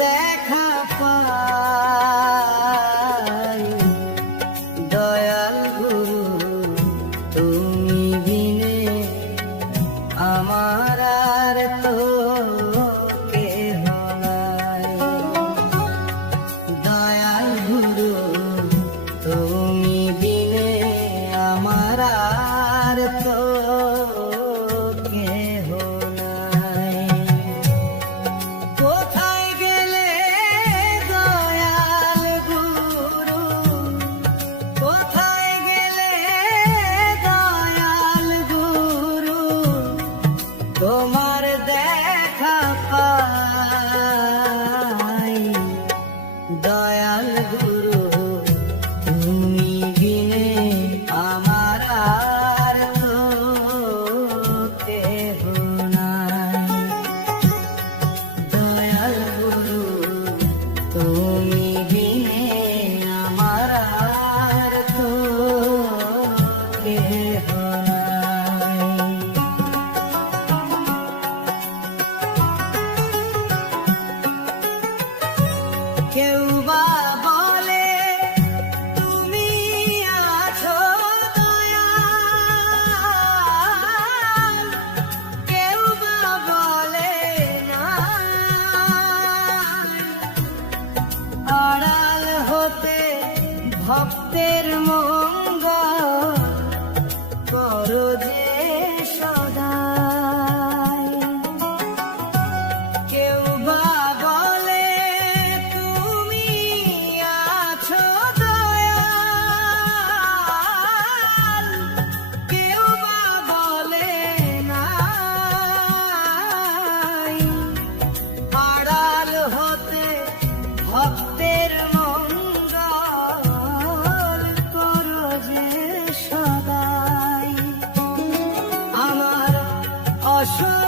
দেখা পাই দয়াল গুরু তুমি বিনে আমার আর তো কেহ নাই। দয়াল গুরু তুমি বিনে আমার আর তো কেহ নাই। কোথায় গেলে দয়াল গুরু, কোথায় গেলে দয়াল গুরু, তোমার দেখা পাই দয়াল গুরু তুমি বিনে আমার আর তো কেহ নাই। দয়াল গুরু তুমি বিনে আমার আর তো কেহ নাই। কেউ বা বলে তুমি আছো দয়াল, কেউ বা বলে না। আড়াল হতে ভক্তের মঙ্গল করো যে সদাই। কেউ বা বলে তুমি আছো দয়াল, কেউ বা বলে নাই। আড়াল হতে ভক্তের মঙ্গল করো যে সদাই। আমার অসহায়